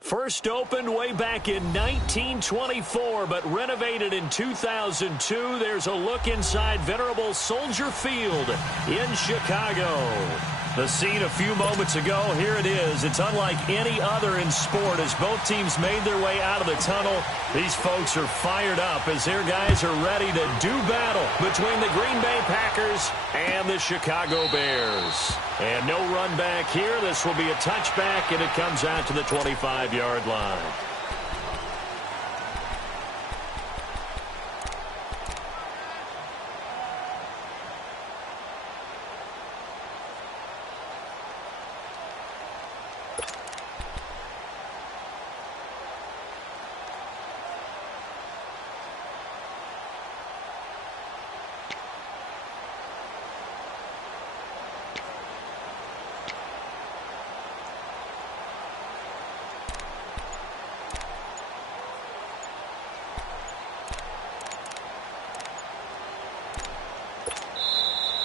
First opened way back in 1924, but renovated in 2002. There's a look inside venerable Soldier Field in Chicago. The scene a few moments ago, here it is. It's unlike any other in sport as both teams made their way out of the tunnel. These folks are fired up as their guys are ready to do battle between the Green Bay Packers and the Chicago Bears. And no run back here. This will be a touchback, and it comes out to the 25-yard line.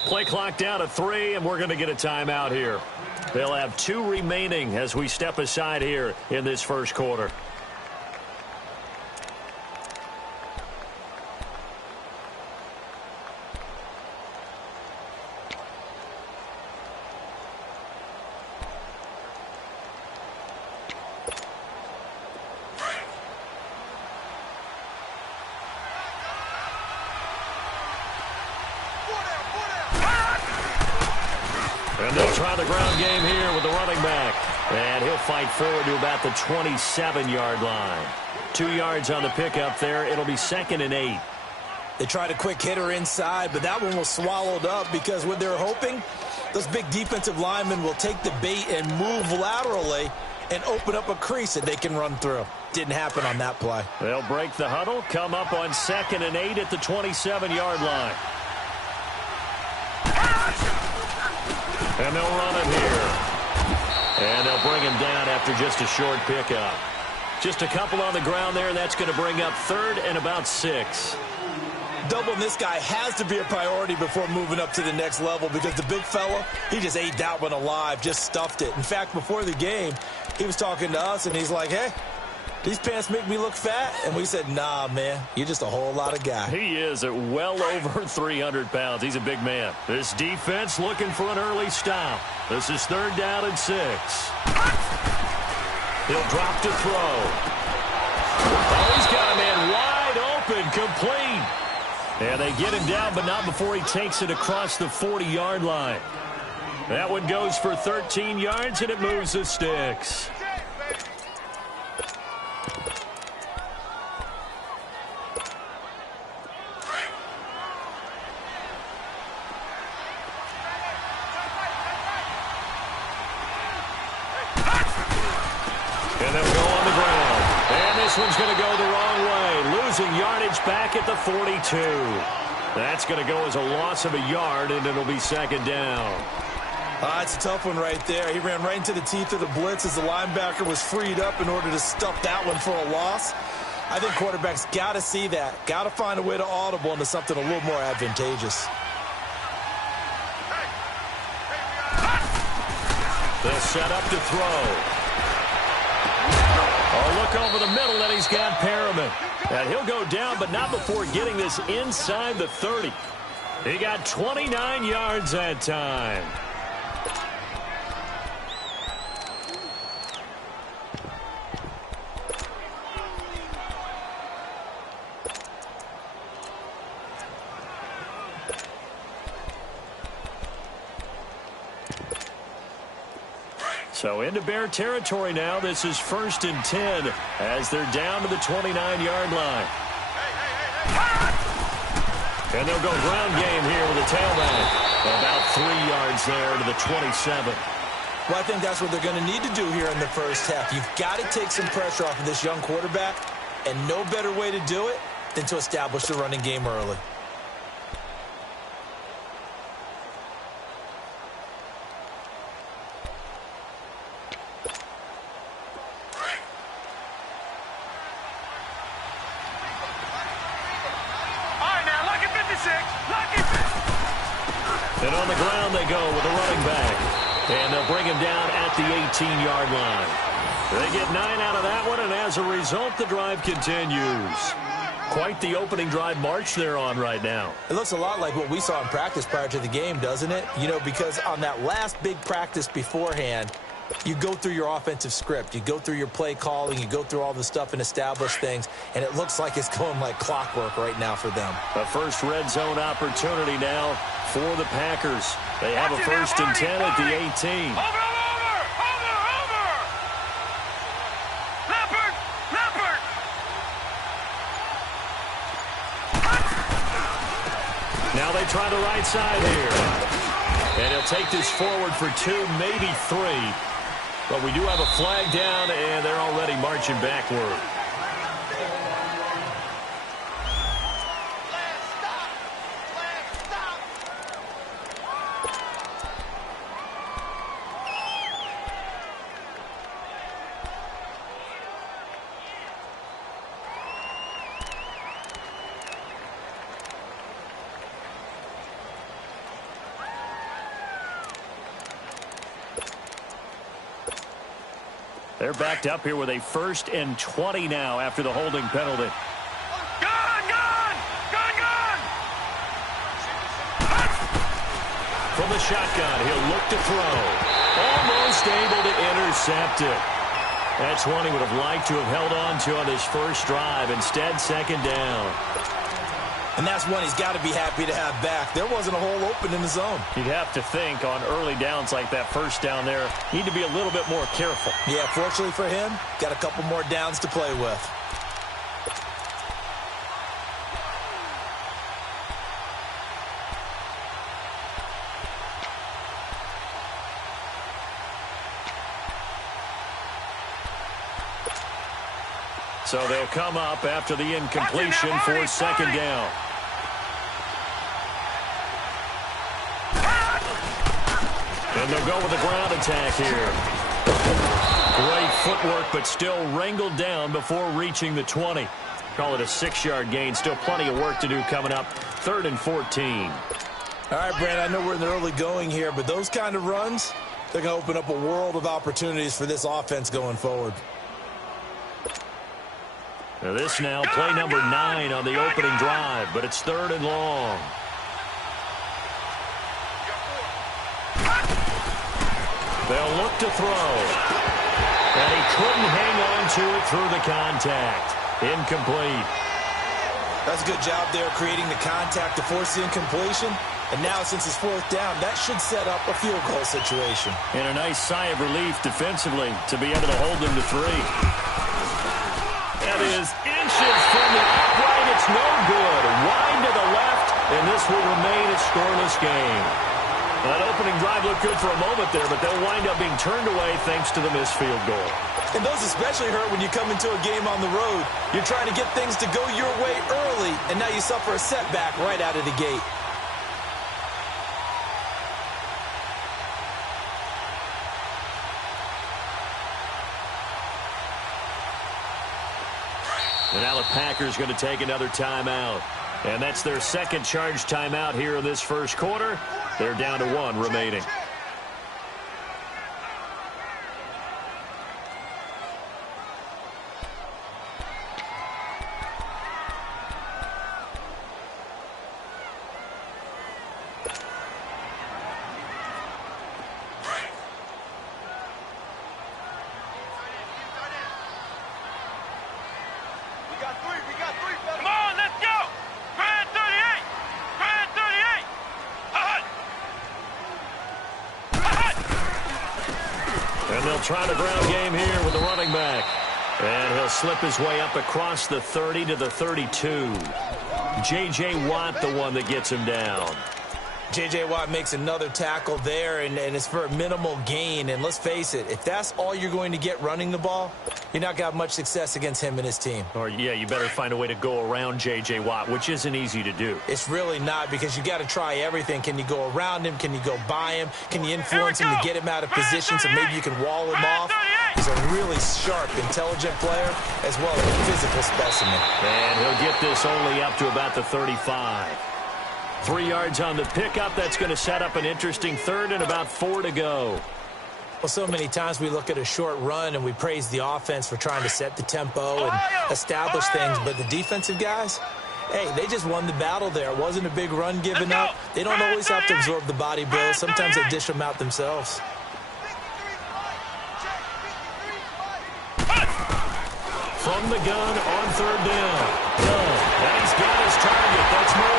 Play clock down to 3, and we're going to get a timeout here. They'll have 2 remaining as we step aside here in this first quarter. And they'll try the ground game here with the running back. And he'll fight forward to about the 27-yard line. 2 yards on the pickup there. It'll be 2nd and 8. They tried a quick hitter inside, but that one was swallowed up because what they were hoping, those big defensive linemen will take the bait and move laterally and open up a crease that they can run through. Didn't happen on that play. They'll break the huddle, come up on 2nd and 8 at the 27-yard line. And they'll run it here. And they'll bring him down after just a short pickup. Just a couple on the ground there, and that's going to bring up 3rd and about 6. Doubling this guy has to be a priority before moving up to the next level because the big fella, he just ate that one alive, just stuffed it. In fact, before the game, he was talking to us, and he's like, hey, these pants make me look fat? And we said, nah, man, you're just a whole lot of guy. He is at well over 300 pounds. He's a big man. This defense looking for an early stop. This is 3rd down and 6. He'll drop to throw. Oh, he's got a man wide open, complete. And they get him down, but not before he takes it across the 40-yard line. That one goes for 13 yards, and it moves the sticks. And they'll go on the ground. And this one's going to go the wrong way. Losing yardage back at the 42. That's going to go as a loss of a yard, and it'll be 2nd down. It's a tough one right there. He ran right into the teeth of the blitz as the linebacker was freed up in order to stuff that one for a loss. I think quarterbacks got to see that. Got to find a way to audible into something a little more advantageous. They'll set up to throw. Oh, look over the middle, and he's got Perriman. And he'll go down, but not before getting this inside the 30. He got 29 yards that time. So into Bear territory now. This is 1st and 10 as they're down to the 29-yard line. And they'll go ground game here with a tailback. About 3 yards there to the 27. Well, I think that's what they're going to need to do here in the first half. You've got to take some pressure off of this young quarterback, and no better way to do it than to establish the running game early. And on the ground they go with a running back. And they'll bring him down at the 18-yard line. They get 9 out of that one, and as a result, the drive continues. Quite the opening drive march they're on right now. It looks a lot like what we saw in practice prior to the game, doesn't it? You know, because on that last big practice beforehand, you go through your offensive script. You go through your play calling. You go through all the stuff and establish things. And it looks like it's going like clockwork right now for them. The first red zone opportunity now for the Packers. They have a 1st and 10 at the 18. Now they try the right side here. And he'll take this forward for 2, maybe 3. But we do have a flag down, and they're already marching backward. They're backed up here with a 1st and 20 now after the holding penalty. From the shotgun, he'll look to throw. Almost able to intercept it. That's one he would have liked to have held on to on his first drive. Instead, 2nd down. And that's one he's got to be happy to have back. There wasn't a hole open in the zone. You'd have to think on early downs like that first down there, need to be a little bit more careful. Yeah, fortunately for him, got a couple more downs to play with. So they'll come up after the incompletion for second down. And they'll go with a ground attack here. Great footwork, but still wrangled down before reaching the 20. Call it a 6-yard gain. Still plenty of work to do coming up. 3rd and 14. All right, Brand, I know we're in the early going here, but those kind of runs, they're going to open up a world of opportunities for this offense going forward. Now this now, play number 9 on the opening drive, but it's 3rd and long. They'll look to throw. And he couldn't hang on to it through the contact. Incomplete. That's a good job there creating the contact to force the incompletion. And now since it's 4th down, that should set up a field goal situation. And a nice sigh of relief defensively to be able to hold them to 3. That is inches from the upright. It's no good. Wide to the left, and this will remain a scoreless game. That opening drive looked good for a moment there, but they'll wind up being turned away thanks to the missed field goal. And those especially hurt when you come into a game on the road. You're trying to get things to go your way early, and now you suffer a setback right out of the gate. And now the Packers going to take another timeout. And that's their second charge timeout here in this first quarter. They're down to 1 remaining. Trying the ground game here with the running back. And he'll slip his way up across the 30 to the 32. J.J. Watt, the one that gets him down. J.J. Watt makes another tackle there, and it's for a minimal gain. And let's face it, if that's all you're going to get running the ball, you're not going to have much success against him and his team. Or, yeah, you better find a way to go around J.J. Watt, which isn't easy to do. It's really not, because you got to try everything. Can you go around him? Can you go by him? Can you influence him to get him out of position so maybe you can wall him off? He's a really sharp, intelligent player as well as a physical specimen. And he'll get this only up to about the 35. 3 yards on the pickup. That's going to set up an interesting 3rd and about 4 to go. Well, so many times we look at a short run and we praise the offense for trying to set the tempo and establish things, but the defensive guys, hey, they just won the battle there. It wasn't a big run given up. They don't always have to absorb the body blows. Sometimes they dish them out themselves. From the gun on 3rd down. And he's got his target. That's more.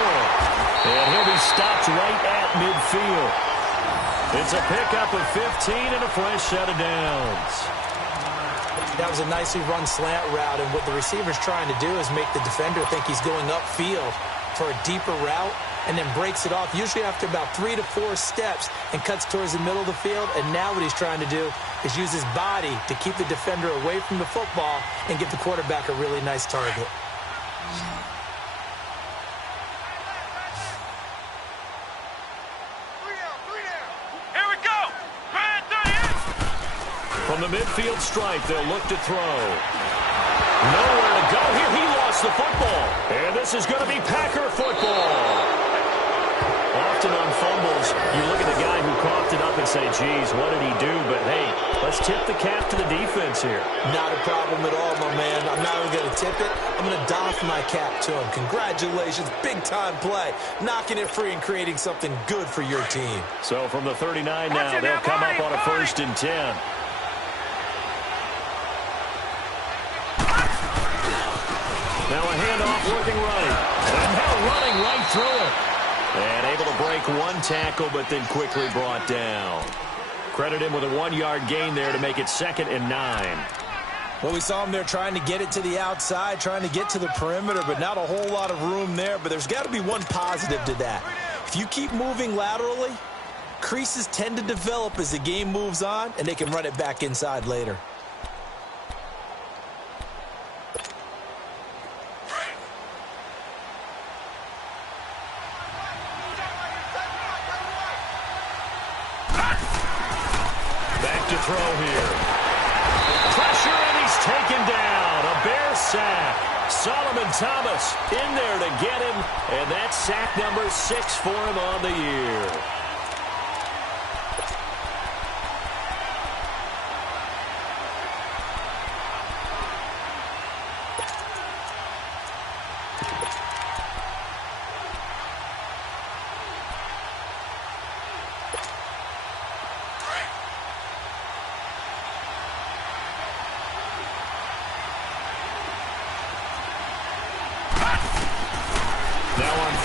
And he'll be stopped right at midfield. It's a pickup of 15 and a fresh set of downs. That was a nicely run slant route, and what the receiver's trying to do is make the defender think he's going upfield for a deeper route and then breaks it off, usually after about 3 to 4 steps, and cuts towards the middle of the field. And now what he's trying to do is use his body to keep the defender away from the football and give the quarterback a really nice target. From the midfield stripe, they'll look to throw. Nowhere to go here. He lost the football. And this is going to be Packer football. Often on fumbles, you look at the guy who coughed it up and say, geez, what did he do? But, hey, let's tip the cap to the defense here. Not a problem at all, my man. I'm not even going to tip it. I'm going to doff my cap to him. Congratulations. Big-time play. Knocking it free and creating something good for your team. So from the 39 now, they'll come up on a 1st and 10. Now a handoff looking right. And now running right through it. And able to break one tackle, but then quickly brought down. Credit him with a 1-yard gain there to make it 2nd and 9. Well, we saw him there trying to get it to the outside, trying to get to the perimeter, but not a whole lot of room there. But there's got to be one positive to that. If you keep moving laterally, creases tend to develop as the game moves on, and they can run it back inside later. to throw here. Pressure, and he's taken down. A Bear sack. Solomon Thomas in there to get him, and that's sack number 6 for him on the year.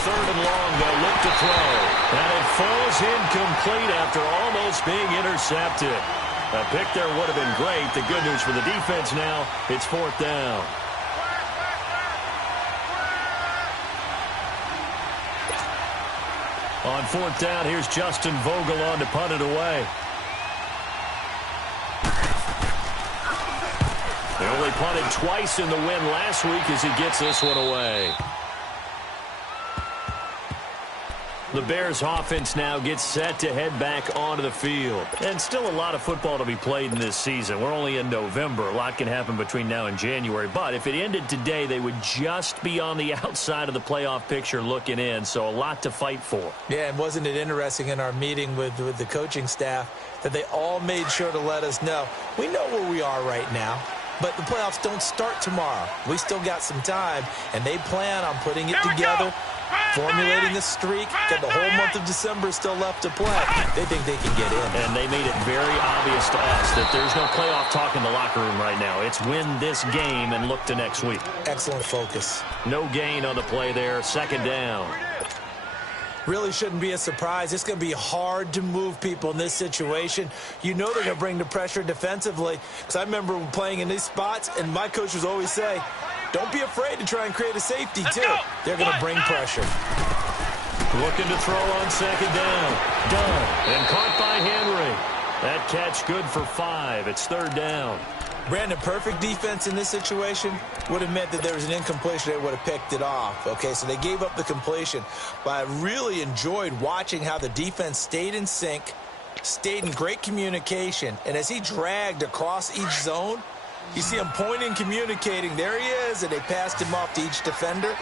Third and long, they'll look to throw. And it falls incomplete after almost being intercepted. A pick there would have been great. The good news for the defense now, it's 4th down. On 4th down, here's Justin Vogel on to punt it away. They only punted twice in the win last week as he gets this one away. The Bears offense now gets set to head back onto the field. And still a lot of football to be played in this season. We're only in November. A lot can happen between now and January. But if it ended today, they would just be on the outside of the playoff picture looking in. So a lot to fight for. Yeah, and wasn't it interesting in our meeting with the coaching staff that they all made sure to let us know, we know where we are right now. But the playoffs don't start tomorrow. We still got some time, and they plan on putting it together, formulating a streak. Got the whole month of December still left to play. They think they can get in. And they made it very obvious to us that there's no playoff talk in the locker room right now. It's win this game and look to next week. Excellent focus. No gain on the play there. 2nd down. Really shouldn't be a surprise. It's going to be hard to move people in this situation. You know they're going to bring the pressure defensively. Because I remember playing in these spots, and my coach would always say, don't be afraid to try and create a safety, too. They're going to bring pressure. Looking to throw on 2nd down. Done. And caught by Henry. That catch good for 5. It's 3rd down. Brandon, perfect defense in this situation would have meant that there was an incompletion. They would have picked it off. Okay, so they gave up the completion. But I really enjoyed watching how the defense stayed in sync, stayed in great communication. And as he dragged across each zone, you see him pointing, communicating. There he is, and they passed him off to each defender.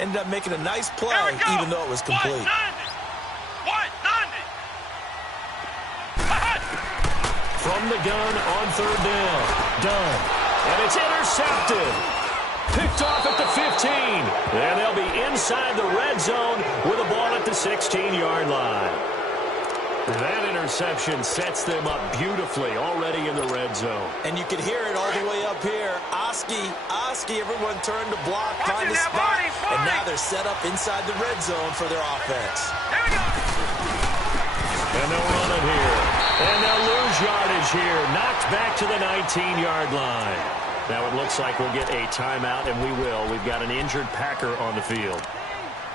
Ended up making a nice play, even though it was complete. From the gun on 3rd down. Done. And it's intercepted. Picked off at the 15. And they'll be inside the red zone with a ball at the 16-yard line. That interception sets them up beautifully already in the red zone. And you can hear it all the way up here. Oski, everyone turned to block, find a spot. And now they're set up inside the red zone for their offense. And they'll run it here. And they'll lose yardage here. Knocked back to the 19-yard line. Now it looks like we'll get a timeout, and we will. We've got an injured Packer on the field.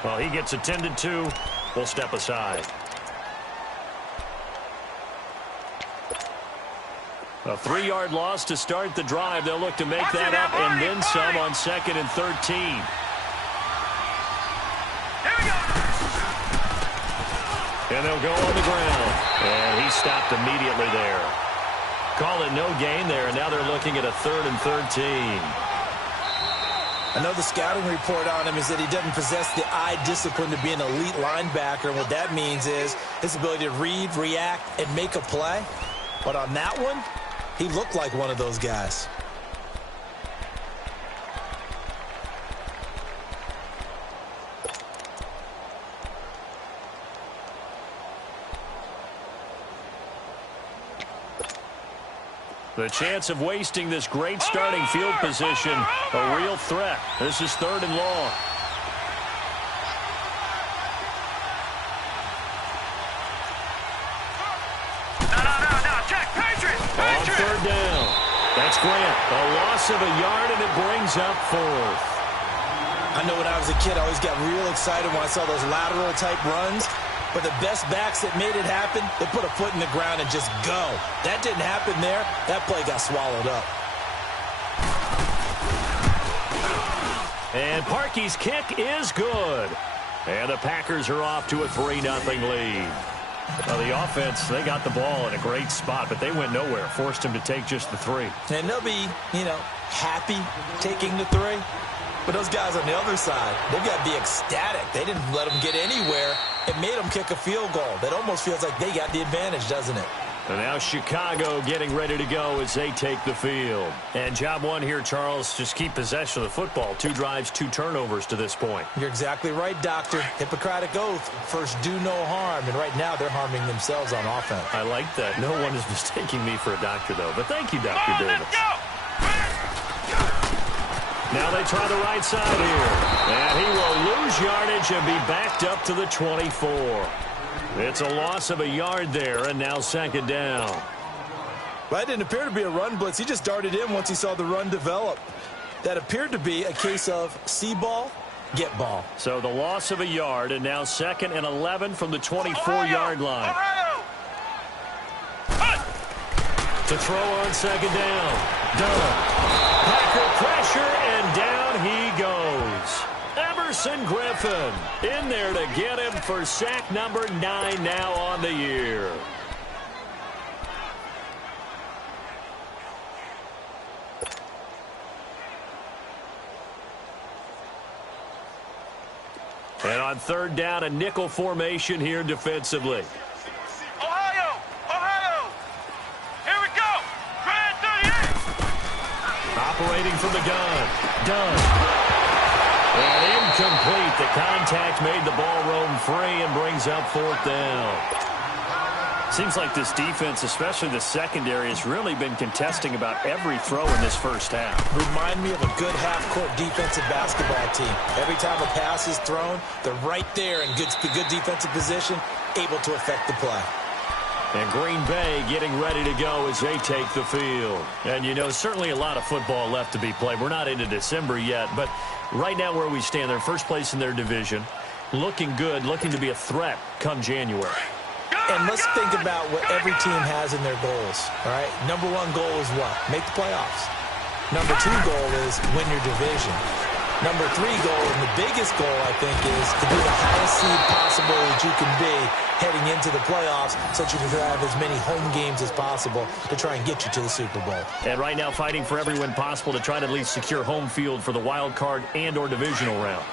Well, he gets attended to. We'll step aside. A 3-yard loss to start the drive. They'll look to make that up and then some on 2nd and 13. And they'll go on the ground. And he stopped immediately there. Call it no gain there, and now they're looking at a 3rd and 13. I know the scouting report on him is that he doesn't possess the eye discipline to be an elite linebacker. And what that means is his ability to read, react, and make a play. But on that one, he looked like one of those guys. The chance of wasting this great starting field position, a real threat. This is 3rd and long. No, Jack, Patriots! On 3rd down. That's Grant. A loss of a yard, and it brings up 4th. I know when I was a kid, I always got real excited when I saw those lateral type runs. But the best backs that made it happen, they put a foot in the ground and just go. That didn't happen there. That play got swallowed up. And Parkey's kick is good. And the Packers are off to a 3-0 lead. Well, the offense, they got the ball in a great spot, but they went nowhere. Forced him to take just the 3. And they'll be, happy taking the 3. But those guys on the other side, they've got to be ecstatic. They didn't let them get anywhere. It made them kick a field goal. That almost feels like they got the advantage, doesn't it? And now Chicago getting ready to go as they take the field. And job one here, Charles, just keep possession of the football. 2 drives, 2 turnovers to this point. You're exactly right, Doctor. Hippocratic oath. First, do no harm. And right now, they're harming themselves on offense. I like that. No one is mistaking me for a doctor, though. But thank you, Dr. Davis. Now they try the right side here. And he will lose yardage and be backed up to the 24. It's a loss of a yard there, and now second down. Well, that didn't appear to be a run blitz. He just darted in once he saw the run develop. That appeared to be a case of see ball, get ball. So the loss of a yard, and now 2nd and 11 from the 24-yard line. To throw on second down. Done. Packer pressure, and down he goes. Emerson Griffin in there to get him for sack number 9 now on the year. And on third down, a nickel formation here defensively. Ohio! Here we go! Grand 38! Operating from the gun. Done. And incomplete. The contact made the ball roam free and brings up 4th down. Seems like this defense, especially the secondary, has really been contesting about every throw in this first half. Remind me of a good half-court defensive basketball team. Every time a pass is thrown, they're right there in good defensive position, able to affect the play. And Green Bay getting ready to go as they take the field. And, certainly a lot of football left to be played. We're not into December yet, but right now where we stand, they're first place in their division. Looking good, looking to be a threat come January. And let's think about what every team has in their goals, all right? Number 1 goal is what? Make the playoffs. Number 2 goal is win your division. Number 3 goal, and the biggest goal, I think, is to be the highest seed possible that you can be heading into the playoffs so that you can have as many home games as possible to try and get you to the Super Bowl. And right now fighting for every win possible to try to at least secure home field for the wild card and or divisional round.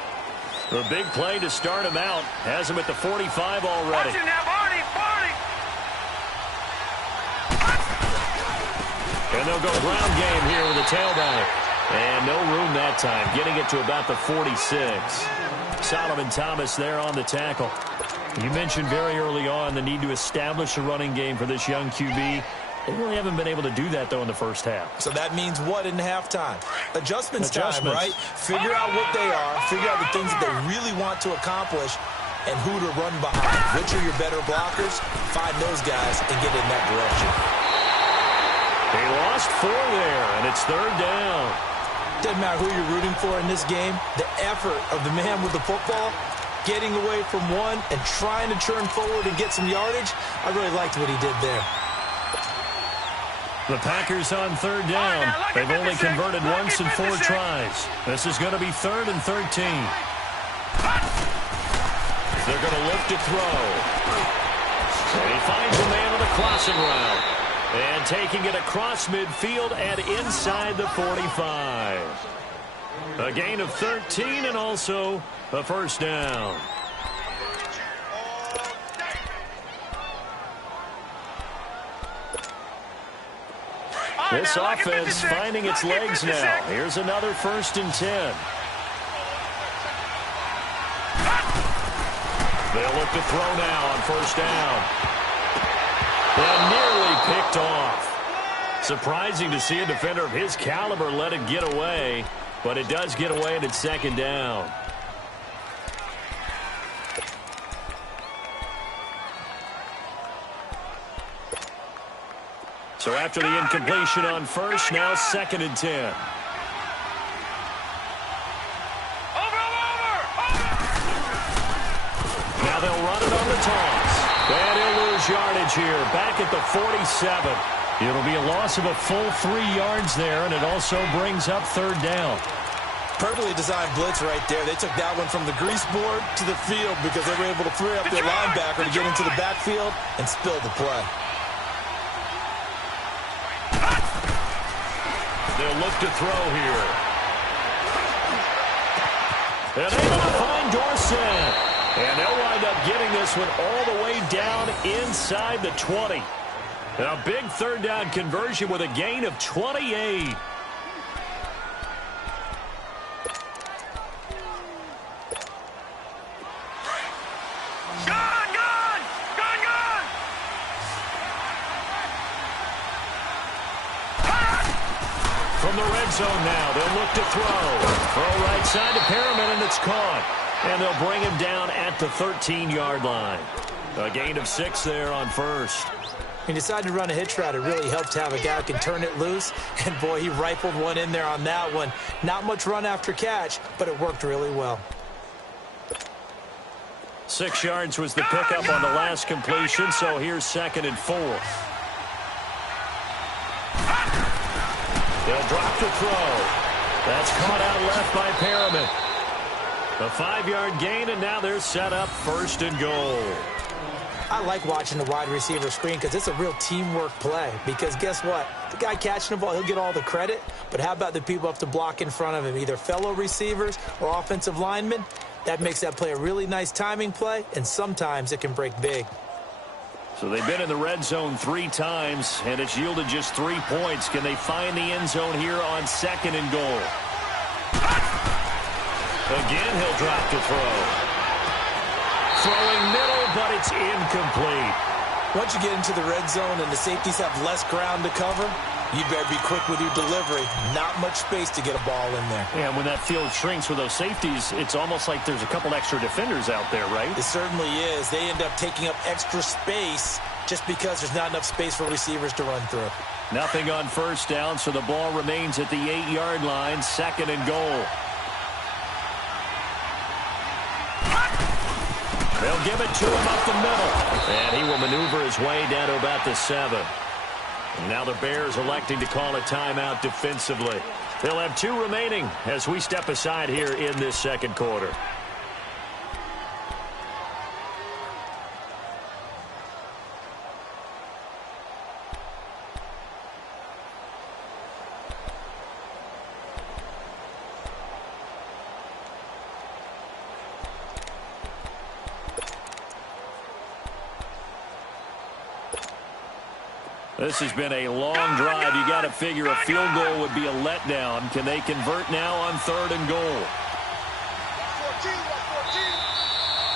The big play to start him out has him at the 45 already. Watch it now, Barney! And they'll go ground game here with a tailback. And no room that time, getting it to about the 46. Solomon Thomas there on the tackle. You mentioned very early on the need to establish a running game for this young QB. They really haven't been able to do that, though, in the first half. So that means what in halftime? Adjustments time, right? Figure out what they are, figure out the things that they really want to accomplish, and who to run behind. Which are your better blockers? Find those guys and get in that direction. They lost 4 there, and it's third down. Doesn't matter who you're rooting for in this game. The effort of the man with the football, getting away from one and trying to turn forward and get some yardage, I really liked what he did there. The Packers on third down. They've only converted once in 4 tries. This is going to be 3rd and 13. They're going to look to throw. And he finds a man on the crossing route. And taking it across midfield and inside the 45. A gain of 13 and also a first down. This offense finding its legs now. Here's another 1st and 10. They'll look to throw now on 1st down. And nearly picked off. Surprising to see a defender of his caliber let it get away, but it does get away and it's 2nd down. So after the incompletion on 1st, now 2nd and 10. Now they'll run it on the toss. And he'll lose yardage here, back at the 47. It'll be a loss of a full 3 yards there, and it also brings up 3rd down. Perfectly designed blitz right there. They took that one from the grease board to the field because they were able to free up their linebacker to get into the backfield and spill the play. They'll look to throw here. And able to find Dorsett. And they'll wind up getting this one all the way down inside the 20. A big third down conversion with a gain of 28. From the red zone now, they'll look to throw. Throw right side to Perriman, and it's caught. And they'll bring him down at the 13-yard line. A gain of 6 there on first. He decided to run a hitch route. It really helped to have a guy who can turn it loose. And, boy, he rifled one in there on that one. Not much run after catch, but it worked really well. 6 yards was the pickup on the last completion, so here's 2nd and 4. They'll drop the throw. That's caught out left by Perriman. A 5-yard gain, and now they're set up 1st and goal. I like watching the wide receiver screen because it's a real teamwork play. Because guess what? The guy catching the ball, he'll get all the credit. But how about the people up to block in front of him, either fellow receivers or offensive linemen? That makes that play a really nice timing play, and sometimes it can break big. So they've been in the red zone 3 times, and it's yielded just 3 points. Can they find the end zone here on 2nd and goal? Again, he'll drop to throw. Throwing middle, but it's incomplete. Once you get into the red zone and the safeties have less ground to cover, you better be quick with your delivery. Not much space to get a ball in there. Yeah, when that field shrinks with those safeties, it's almost like there's a couple extra defenders out there, right? It certainly is. They end up taking up extra space just because there's not enough space for receivers to run through. Nothing on first down, so the ball remains at the 8-yard line, 2nd and goal. They'll give it to him up the middle. And he will maneuver his way down to about the 7. And now the Bears electing to call a timeout defensively. They'll have 2 remaining as we step aside here in this 2nd quarter. This has been a long drive. You got to figure a field goal would be a letdown. Can they convert now on 3rd and goal?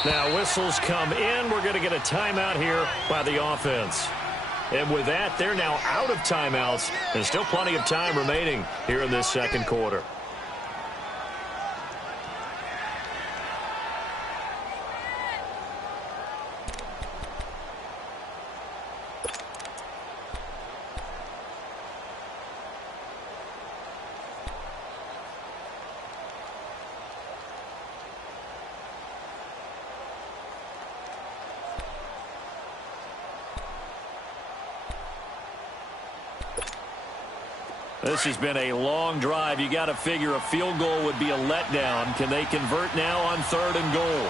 Now whistles come in. We're going to get a timeout here by the offense. And with that, they're now out of timeouts. There's still plenty of time remaining here in this 2nd quarter. This has been a long drive. You got to figure a field goal would be a letdown. Can they convert now on 3rd and goal?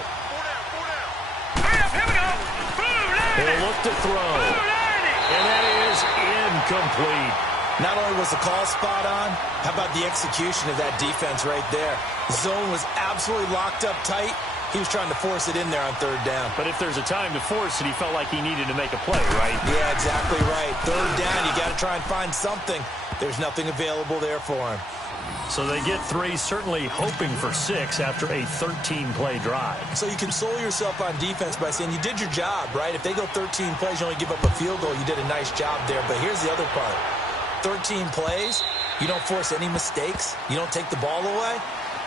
He'll look to throw. And that is incomplete. Not only was the call spot on, how about the execution of that defense right there? Zone was absolutely locked up tight. He was trying to force it in there on 3rd down. But if there's a time to force it, he felt like he needed to make a play, right? Yeah, exactly right. 3rd down, you got to try and find something. There's nothing available there for him. So they get 3, certainly hoping for 6 after a 13-play drive. So you console yourself on defense by saying you did your job, right? If they go 13 plays, you only give up a field goal, you did a nice job there. But here's the other part. 13 plays, you don't force any mistakes, you don't take the ball away.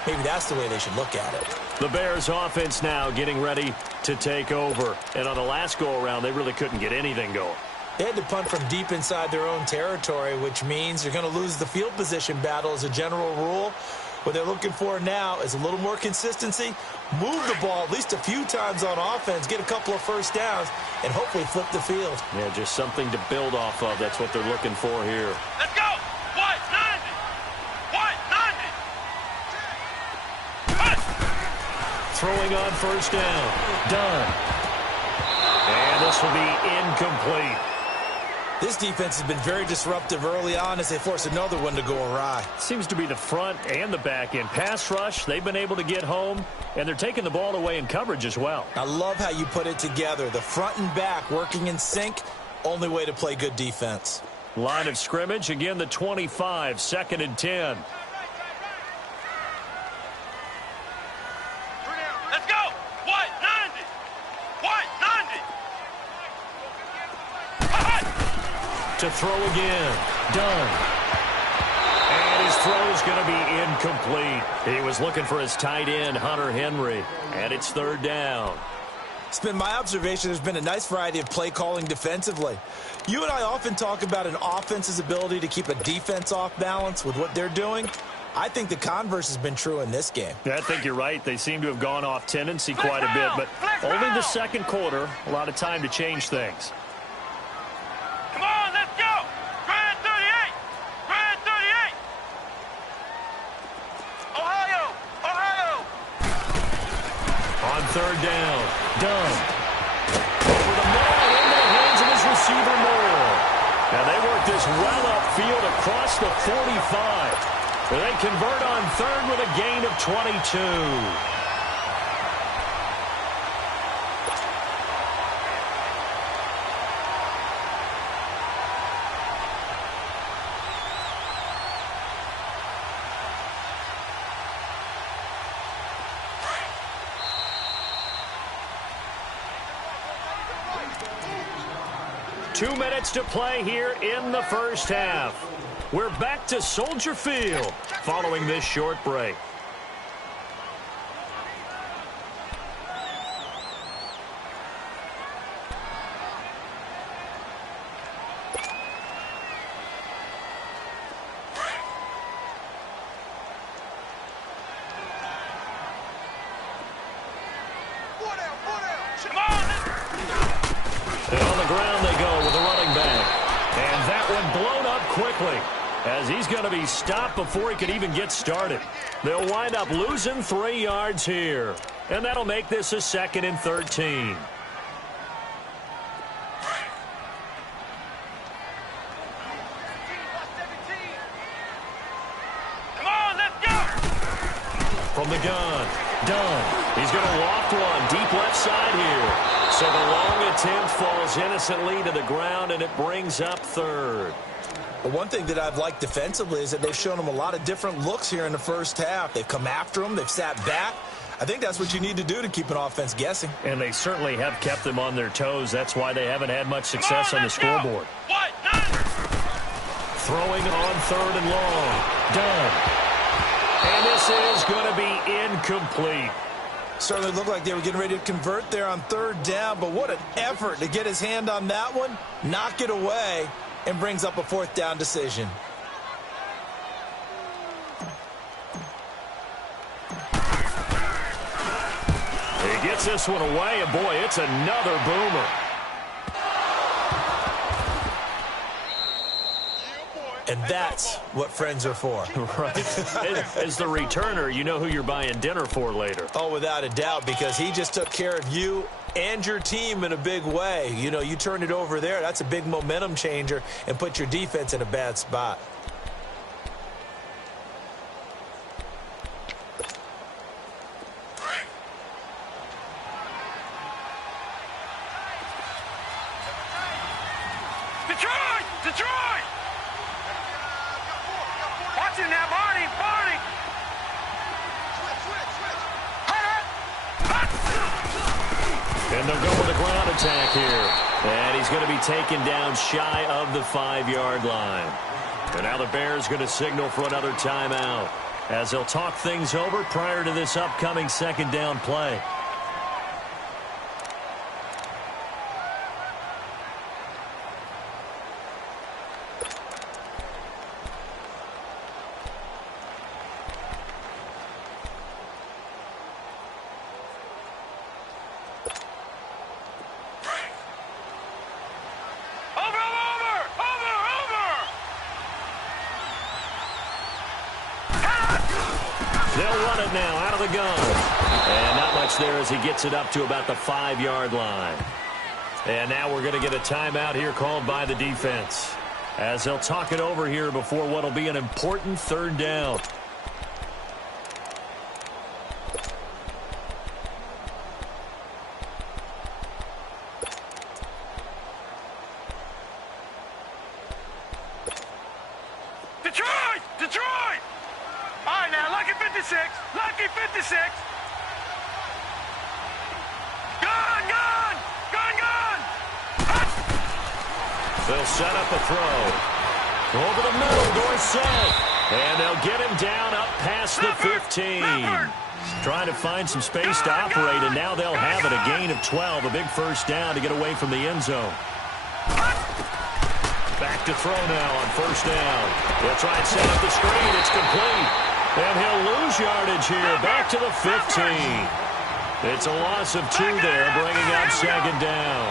Maybe that's the way they should look at it. The Bears offense now getting ready to take over. And on the last go-around, they really couldn't get anything going. They had to punt from deep inside their own territory, which means they're going to lose the field position battle as a general rule. What they're looking for now is a little more consistency, move the ball at least a few times on offense, get a couple of first downs, and hopefully flip the field. Yeah, just something to build off of. That's what they're looking for here. Let's go! What? 90! What? 90! throwing on first down. Done. And this will be incomplete. This defense has been very disruptive early on as they force another one to go awry. Seems to be the front and the back end. Pass rush, they've been able to get home, and they're taking the ball away in coverage as well. I love how you put it together. The front and back working in sync, only way to play good defense. Line of scrimmage, again the 25, 2nd and 10. Let's go. What? 90. What? 90. To throw again. Done. And his throw is going to be incomplete. He was looking for his tight end, Hunter Henry. And it's 3rd down. It's been my observation there's been a nice variety of play calling defensively. You and I often talk about an offense's ability to keep a defense off balance with what they're doing. I think the converse has been true in this game. Yeah, I think you're right. They seem to have gone off tendency quite a bit, but only the second quarter. A lot of time to change things. Come on, let's go. Grand 38. Grand 38. Ohio. Ohio. On 3rd down. Done. Over the middle and into the hands of his receiver Moore. Now they work this well upfield across the 45. They convert on 3rd with a gain of 22. Two minutes to play here in the first half. We're back to Soldier Field following this short break. And on the ground they go with the running back. And that one blown up quickly as he's going to be stopped before he could even get started. They'll wind up losing 3 yards here. And that'll make this a 2nd and 13. Come on, let's go. From the gun, done. He's going to loft one deep left side here. So the long attempt falls innocently to the ground, and it brings up 3rd. But one thing that I've liked defensively is that they've shown him a lot of different looks here in the first half. They've come after him. They've sat back. I think that's what you need to do to keep an offense guessing. And they certainly have kept them on their toes. That's why they haven't had much success on the scoreboard. What? Throwing on 3rd and long. Done. And this is going to be incomplete. Certainly looked like they were getting ready to convert there on 3rd down, but what an effort to get his hand on that one, knock it away, and brings up a 4th down decision. He gets this one away, and boy, it's another boomer. And that's what friends are for. Right. As the returner, you know who you're buying dinner for later. Oh, without a doubt, because he just took care of you and your team in a big way. You know, you turned it over there. That's a big momentum changer and put your defense in a bad spot. Detroit! Detroit! Watch it now, Barney! Barney! And they'll go with a ground attack here. And he's going to be taken down shy of the 5-yard line. And now the Bears going to signal for another timeout as they'll talk things over prior to this upcoming 2nd down play. They'll run it now out of the gun. And not much touch there as he gets it up to about the 5-yard line. And now we're going to get a timeout here called by the defense, as they'll talk it over here before what will be an important third down. Detroit! Detroit! All right, now, lucky 56. Lucky 56. Gun, gun! Gun, gun! They'll set up a throw. Over the middle, Dorsett. And they'll get him down up past the 15. Trying to find some space to operate, and now they'll have it. A gain of 12, a big first down to get away from the end zone. Back to throw now on first down. He'll try and set up the screen. It's complete. And he'll lose yardage here. Back to the 15. It's a loss of 2 there, bringing up second down.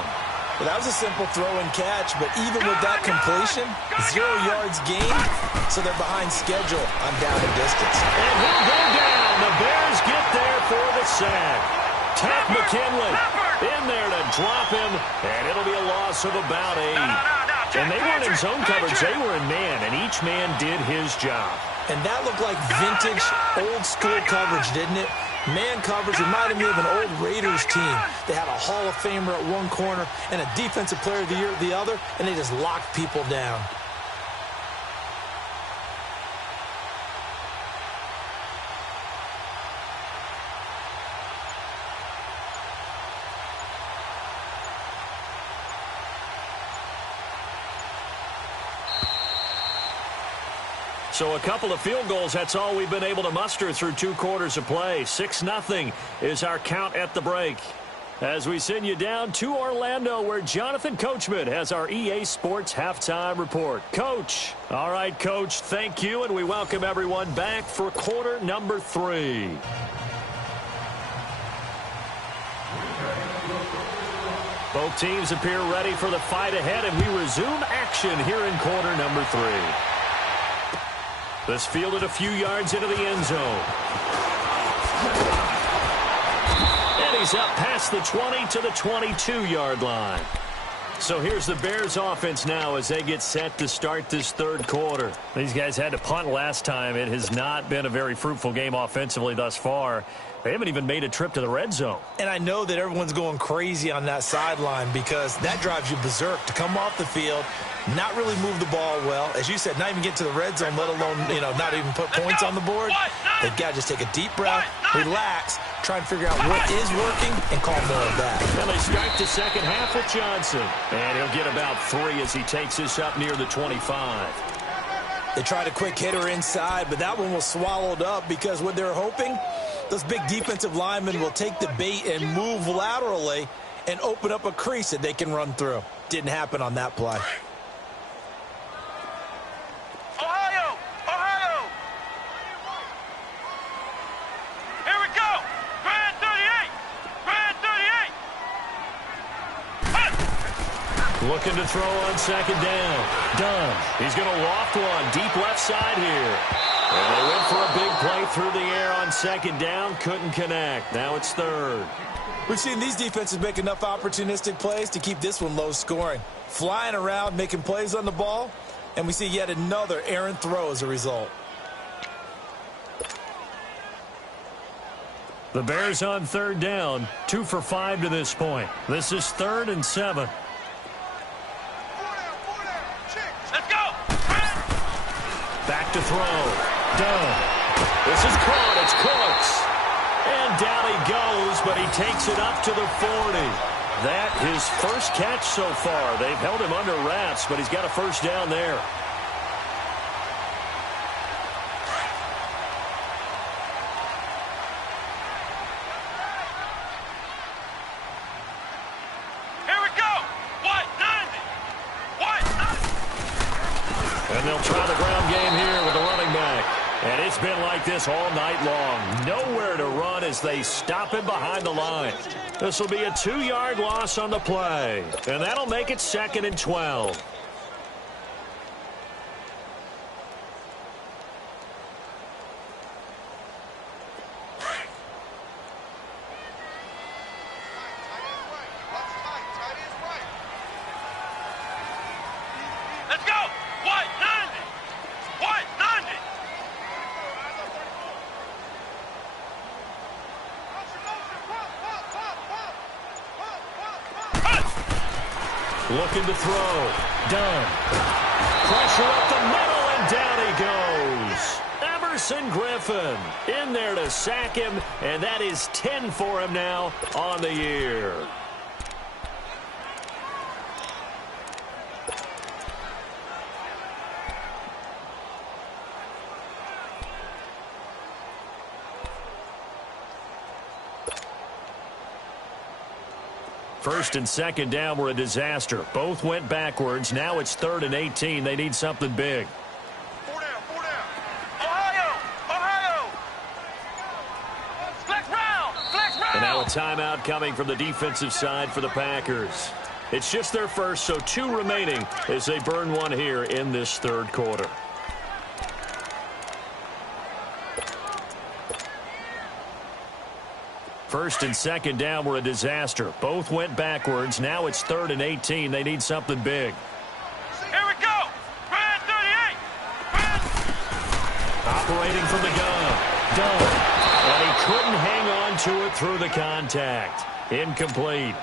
Well, that was a simple throw and catch, but even with that completion, 0 yards gained, so they're behind schedule on down and distance. And he'll go down. The Bears get there for the sack. Tack McKinley in there to drop him, and it'll be a loss of about 8. And they weren't in zone coverage. They were in man, and each man did his job. And that looked like vintage, old-school coverage, didn't it? Man coverage reminded me of an old Raiders team. They had a Hall of Famer at one corner and a Defensive Player of the Year at the other, and they just locked people down. So a couple of field goals, that's all we've been able to muster through 2 quarters of play. 6-0 is our count at the break. As we send you down to Orlando, where Jonathan Coachman has our EA Sports Halftime Report. Coach. All right, Coach, thank you, and we welcome everyone back for quarter number 3. Both teams appear ready for the fight ahead, and we resume action here in quarter number 3. This fielded a few yards into the end zone. And he's up past the 20 to the 22-yard line. So here's the Bears offense now as they get set to start this third quarter. These guys had to punt last time. It has not been a very fruitful game offensively thus far. They haven't even made a trip to the red zone. And I know that everyone's going crazy on that sideline because that drives you berserk to come off the field, not really move the ball well. As you said, not even get to the red zone, let alone, not even put points on the board. They've got to just take a deep breath, relax, try and figure out what is working, and call more of that. Well, they start the second half with Johnson. And he'll get about 3 as he takes this up near the 25. They tried a quick hitter inside, but that one was swallowed up because what they're hoping, those big defensive linemen will take the bait and move laterally and open up a crease that they can run through. Didn't happen on that play. Ohio! Ohio! Here we go! Grand 38! Grand 38! Looking to throw on second down. Dunn. He's going to loft one deep left side here. And they went for a big play through the air on second down. Couldn't connect. Now it's third. We've seen these defenses make enough opportunistic plays to keep this one low scoring. Flying around, making plays on the ball, and we see yet another errant throw as a result. The Bears on third down. 2 for 5 to this point. This is 3rd and 7. Let's go! Back to throw. Dunn. This is caught. It's Cooks. And down he goes, but he takes it up to the 40. That his first catch so far. They've held him under wraps, but he's got a first down there. Here we go! White 90! White 90! And they'll try the ground game here with the running back. And it's been like this all night long. Nowhere to run as they stop him behind the line. This will be a 2-yard loss on the play. And that'll make it 2nd and 12. Looking to throw. Done. Pressure up the middle, and down he goes. Everson Griffin in there to sack him, and that is 10 for him now on the year. First and second down were a disaster. Both went backwards. Now it's 3rd and 18. They need something big. Four down. Ohio. Flex round. And now a timeout coming from the defensive side for the Packers. It's just their first, so 2 remaining as they burn one here in this 3rd quarter. First and second down were a disaster. Both went backwards. Now it's 3rd and 18. They need something big. Here we go. Red 38. Operating from the gun. Done. And he couldn't hang on to it through the contact. Incomplete.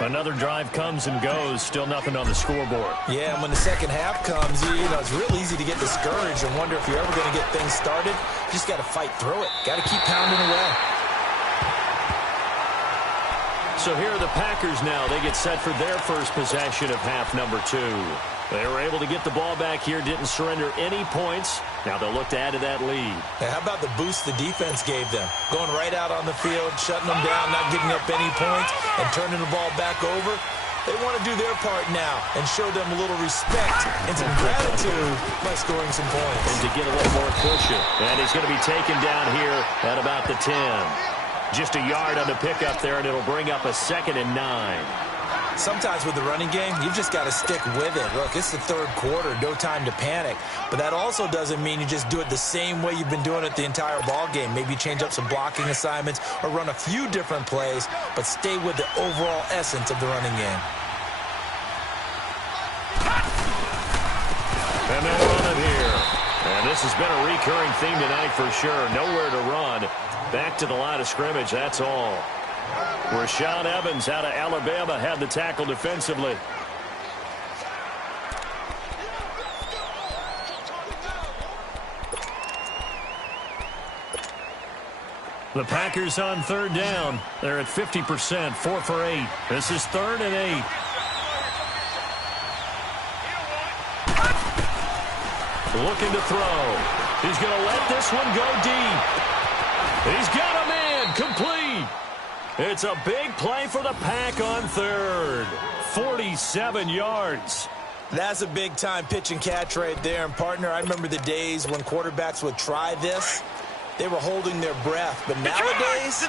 Another drive comes and goes. Still nothing on the scoreboard. Yeah, and when the second half comes, you know, it's real easy to get discouraged and wonder if you're ever going to get things started. You just got to fight through it. Got to keep pounding away. So here are the Packers now. They get set for their first possession of half number 2. They were able to get the ball back here, didn't surrender any points. Now they'll look to add to that lead. Now, how about the boost the defense gave them? Going right out on the field, shutting them down, not giving up any points, and turning the ball back over. They want to do their part now and show them a little respect and some gratitude by scoring some points. And to get a little more cushion. And he's going to be taken down here at about the 10. Just a yard on the pickup there, and it'll bring up a 2nd and 9. Sometimes with the running game, you've just got to stick with it. Look, it's the 3rd quarter, no time to panic. But that also doesn't mean you just do it the same way you've been doing it the entire ball game. Maybe change up some blocking assignments or run a few different plays, but stay with the overall essence of the running game. And they'll run it here. And this has been a recurring theme tonight for sure. Nowhere to run. Back to the line of scrimmage, that's all. Rashaan Evans out of Alabama had the tackle defensively. The Packers on 3rd down. They're at 50%, 4 for 8. This is 3rd and 8. Looking to throw. He's going to let this one go deep. He's got a man, complete. It's a big play for the Pack on 3rd. 47 yards. That's a big-time pitch and catch right there. And, partner, I remember the days when quarterbacks would try this. They were holding their breath. But nowadays,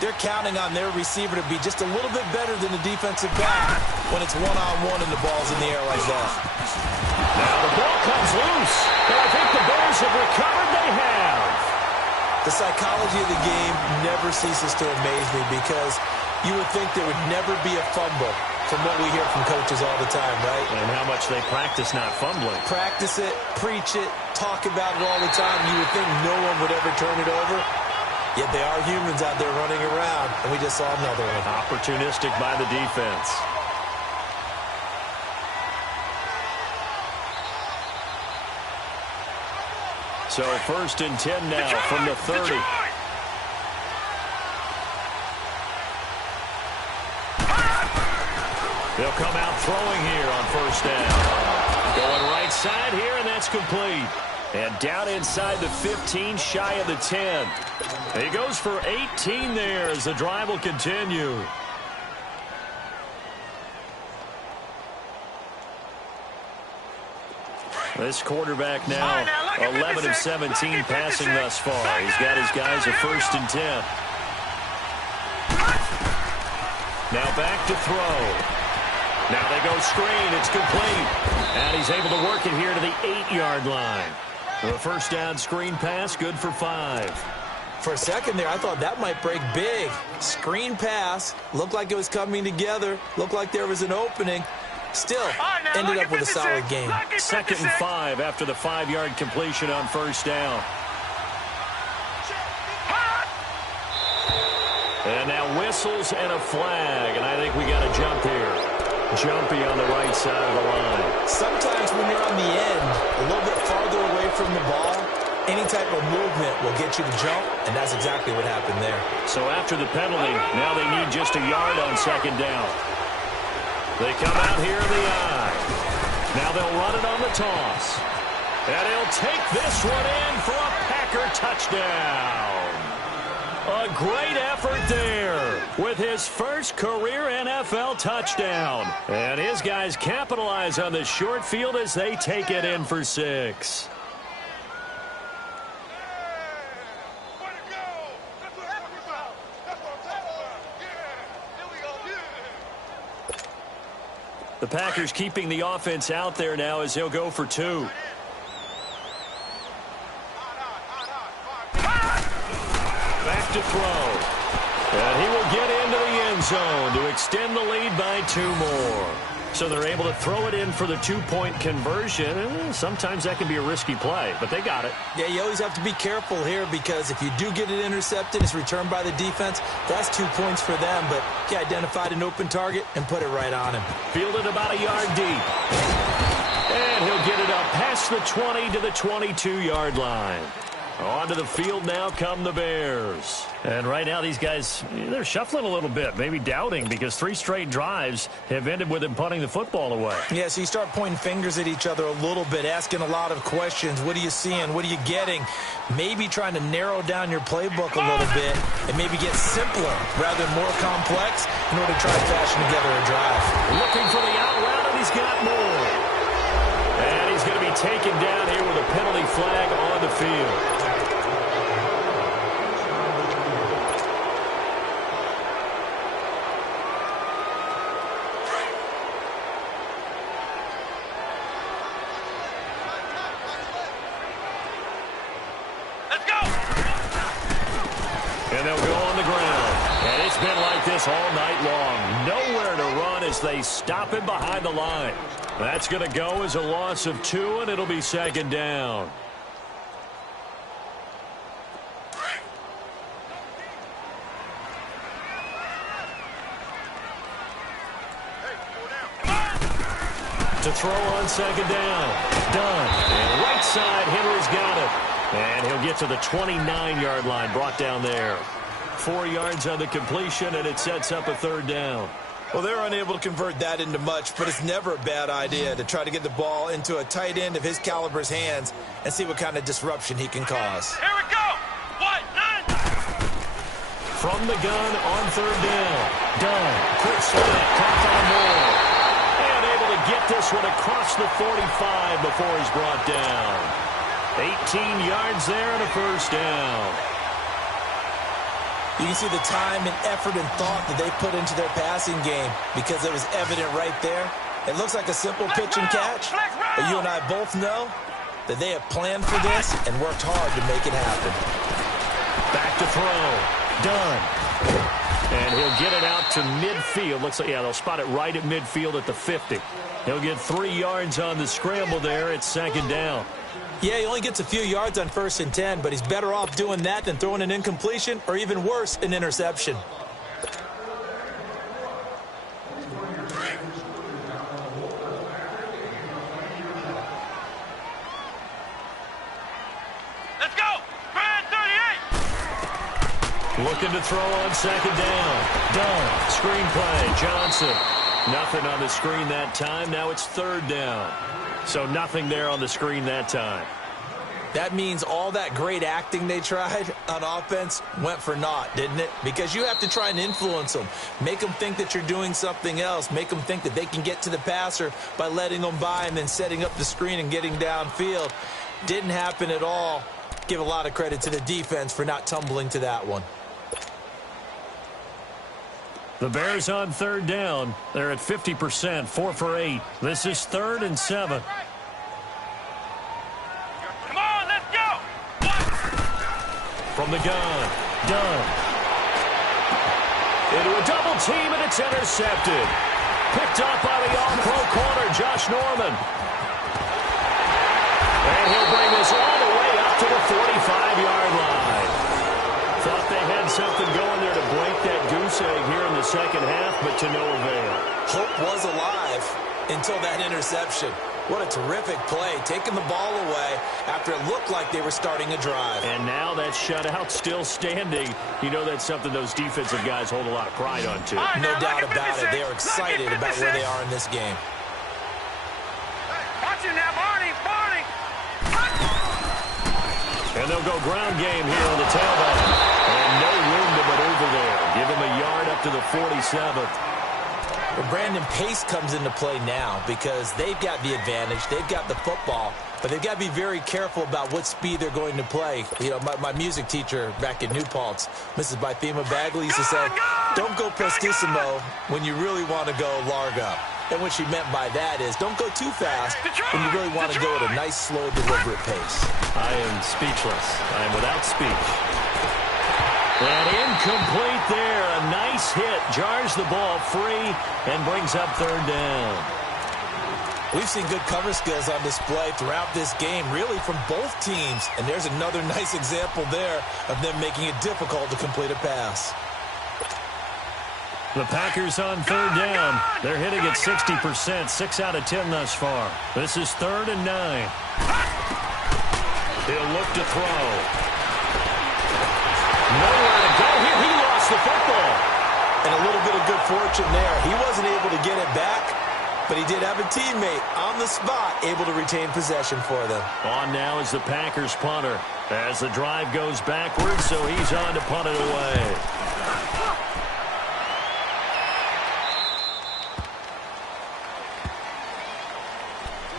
they're counting on their receiver to be just a little bit better than the defensive back when it's one-on-one and the ball's in the air like that. Now the ball comes loose. And I think the Bears have recovered. They have. The psychology of the game never ceases to amaze me because you would think there would never be a fumble from what we hear from coaches all the time, right? And how much they practice not fumbling. Practice it, preach it, talk about it all the time. You would think no one would ever turn it over. Yet they are humans out there running around, and we just saw another one. Opportunistic by the defense. So 1st and 10 now from the 30. They'll come out throwing here on 1st down. Going right side here, and that's complete. And down inside the 15, shy of the 10. He goes for 18 there as the drive will continue. This quarterback now 11 of 17 passing thus far. He's got his guys at 1st and 10. Now back to throw. Now they go screen. It's complete. And he's able to work it here to the 8-yard line. The 1st down screen pass, good for 5. For a second there, I thought that might break big. Screen pass. Looked like it was coming together. Looked like there was an opening. Still, ended up with a solid game. 2nd and 5 after the 5-yard completion on 1st down. And now whistles and a flag, and I think we got a jump here. Jumpy on the right side of the line. Sometimes when you're on the end, a little bit farther away from the ball, any type of movement will get you to jump, and that's exactly what happened there. So after the penalty, now they need just a yard on second down. They come out here in the eye. Now they'll run it on the toss. And he'll take this one in for a Packer touchdown. A great effort there with his first career NFL touchdown. And his guys capitalize on the short field as they take it in for 6. The Packers keeping the offense out there now as he'll go for 2. Back to throw. And he will get into the end zone to extend the lead by 2 more. So they're able to throw it in for the 2-point conversion. And sometimes that can be a risky play, but they got it. Yeah, you always have to be careful here because if you do get it intercepted, it's returned by the defense. That's 2 points for them, but he identified an open target and put it right on him. Fielded about a yard deep. And he'll get it up past the 20 to the 22-yard line. Onto the field now come the Bears. And right now these guys, they're shuffling a little bit, maybe doubting because 3 straight drives have ended with them punting the football away. Yeah, so you start pointing fingers at each other a little bit, asking a lot of questions. What are you seeing? What are you getting? Maybe trying to narrow down your playbook a little bit and maybe get simpler rather than more complex in order to try to fashion together a drive. Looking for the out route, and he's got more. And he's going to be taken down here with a penalty flag on the field. All night long. Nowhere to run as they stop him behind the line. That's going to go as a loss of 2, and it'll be second down. To throw on second down. Done. And right side, Henry's got it. And he'll get to the 29-yard line, brought down there. 4 yards on the completion, and it sets up a 3rd down. Well, they're unable to convert that into much, but it's never a bad idea to try to get the ball into a tight end of his caliber's hands and see what kind of disruption he can cause. Here we go. 1-9. From the gun on 3rd down. Done. Quick slant. Caught on Moore. And able to get this one across the 45 before he's brought down. 18 yards there and a 1st down. You can see the time and effort and thought that they put into their passing game because it was evident right there. It looks like a simple pitch and catch, but you and I both know that they have planned for this and worked hard to make it happen. Back to throw. Done. And he'll get it out to midfield. Looks like, yeah, they'll spot it right at midfield at the 50. He'll get 3 yards on the scramble there. It's second down. Yeah, he only gets a few yards on 1st and 10, but he's better off doing that than throwing an incompletion or even worse, an interception. Let's go. Grand 38. Looking to throw on second down. Done. Screen play. Johnson. Nothing on the screen that time. Now it's 3rd down. So nothing there on the screen that time. That means all that great acting they tried on offense went for naught, didn't it? Because you have to try and influence them. Make them think that you're doing something else. Make them think that they can get to the passer by letting them by and then setting up the screen and getting downfield. Didn't happen at all. Give a lot of credit to the defense for not tumbling to that one. The Bears on 3rd down. They're at 50%, 4 for 8. This is 3rd and 7. Come on, let's go. From the gun. Done. Into a double team, and it's intercepted. Picked up by the all-pro corner, Josh Norman. And he'll bring this all the way up to the 45-yard line. Thought they had something going there to break that second half, but to no avail. Hope was alive until that interception. What a terrific play, taking the ball away after it looked like they were starting a drive. And now that shutout still standing. You know that's something those defensive guys hold a lot of pride on, too. No doubt about it. They are excited about where they are in this game. Watch it now, Barney. And they'll go ground game here on the tailback. And no room to maneuver there. Give him a yard up to the 47th. Well, Brandon, pace comes into play now because they've got the advantage. They've got the football, but they've got to be very careful about what speed they're going to play. You know, my music teacher back in New Paltz, Mrs. Bythema Bagley, used to say, don't go prestissimo when you really want to go largo. And what she meant by that is don't go too fast when you really want to go at a nice, slow, deliberate pace. I am speechless. I am without speech. And incomplete there. A nice hit. Jars the ball free and brings up third down. We've seen good cover skills on display throughout this game, really from both teams. And there's another nice example there of them making it difficult to complete a pass. The Packers on third down. They're hitting at 60%, 6 out of 10 thus far. This is 3rd and 9. He'll look to throw. Nowhere to go here. He lost the football. And a little bit of good fortune there. He wasn't able to get it back, but he did have a teammate on the spot able to retain possession for them. On now is the Packers punter as the drive goes backwards, so he's on to punt it away.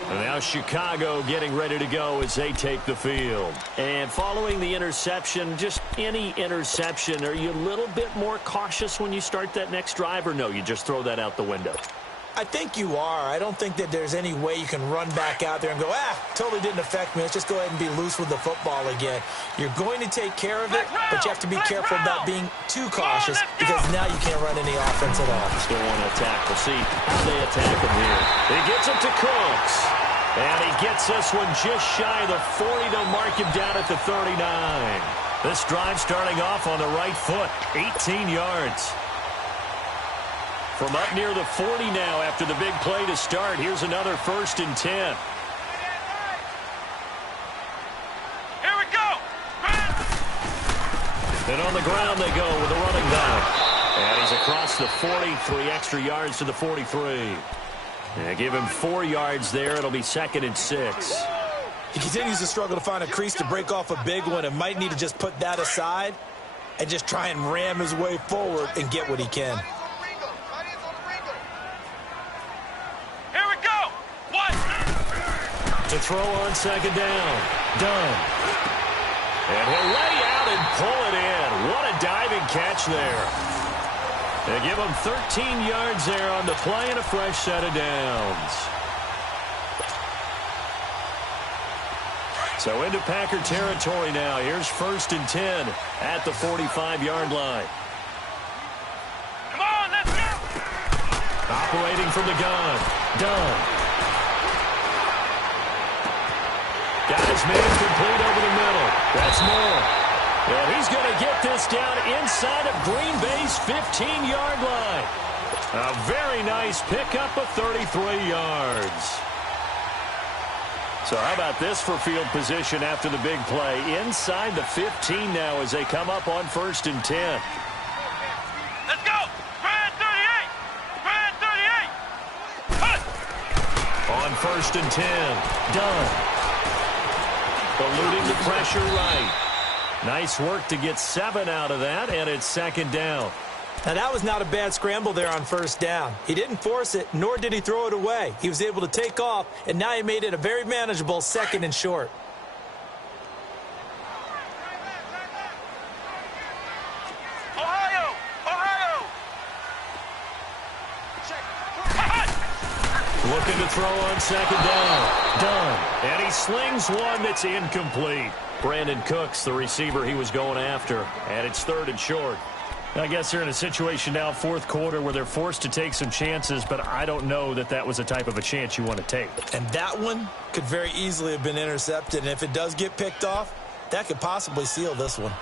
And now Chicago getting ready to go as they take the field. And following the interception, just any interception, are you a little bit more cautious when you start that next drive, or no, you just throw that out the window? I think you are. I don't think that there's any way you can run back out there and go, totally didn't affect me. Let's just go ahead and be loose with the football again. You're going to take care of it, but you have to be careful about being too cautious because now you can't run any offense at all. Still want to attack. We'll see how they attack him here. He gets it to Cooks. And he gets this one just shy of the 40 to mark him down at the 39. This drive starting off on the right foot, 18 yards. From up near the 40 now after the big play to start. Here's another 1st and 10. Here we go. And on the ground they go with a running back. And he's across the 40, 3 extra yards to the 43. Give him 4 yards there. It'll be 2nd and 6. He continues to struggle to find a crease to break off a big one and might need to just put that aside and just try and ram his way forward and get what he can. Here we go. What? To throw on 2nd down. Done. And he'll lay out and pull it in. What a diving catch there. They give him 13 yards there on the play and a fresh set of downs. So into Packer territory now. Here's 1st and 10 at the 45-yard line. Come on, let's go. Operating from the gun. Done. Got his man complete over the middle. That's more. And he's going to get this down inside of Green Bay's 15-yard line. A very nice pickup of 33 yards. So how about this for field position after the big play? Inside the 15 now as they come up on 1st and 10. Let's go. Grand 38. Grand 38. Cut. On 1st and 10. Done. Eluding the pressure right. Nice work to get 7 out of that, and it's 2nd down. Now, that was not a bad scramble there on 1st down. He didn't force it, nor did he throw it away. He was able to take off, and now he made it a very manageable 2nd and short. Ohio. Looking to throw on 2nd down. Done. And he slings one that's incomplete. Brandon Cooks, the receiver he was going after. And it's 3rd and short. I guess they're in a situation now, 4th quarter, where they're forced to take some chances, but I don't know that that was the type of a chance you want to take. And that one could very easily have been intercepted. And if it does get picked off, that could possibly seal this one.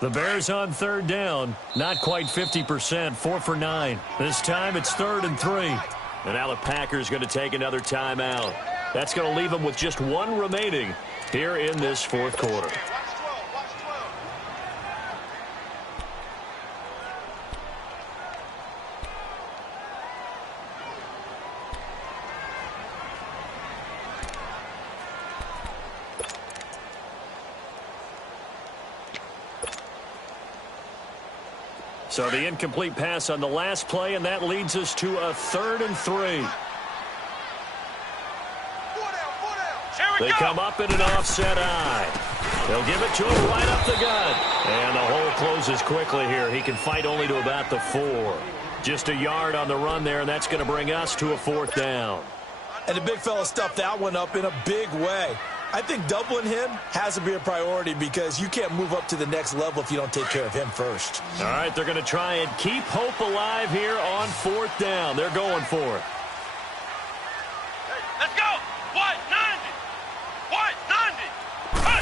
The Bears on third down. Not quite 50%, 4 for 9. This time it's 3rd and 3. And now the Packers going to take another timeout. That's going to leave them with just one remaining here in this fourth quarter. So the incomplete pass on the last play, and that leads us to a 3rd and 3. They come up in an offset eye. They'll give it to him right up the gut. And the hole closes quickly here. He can fight only to about the 4. Just a yard on the run there, and that's going to bring us to a 4th down. And the big fella stuffed that one up in a big way. I think doubling him has to be a priority because you can't move up to the next level if you don't take care of him first. All right, they're going to try and keep hope alive here on 4th down. They're going for it. Let's go. White 90. White 90. Hey.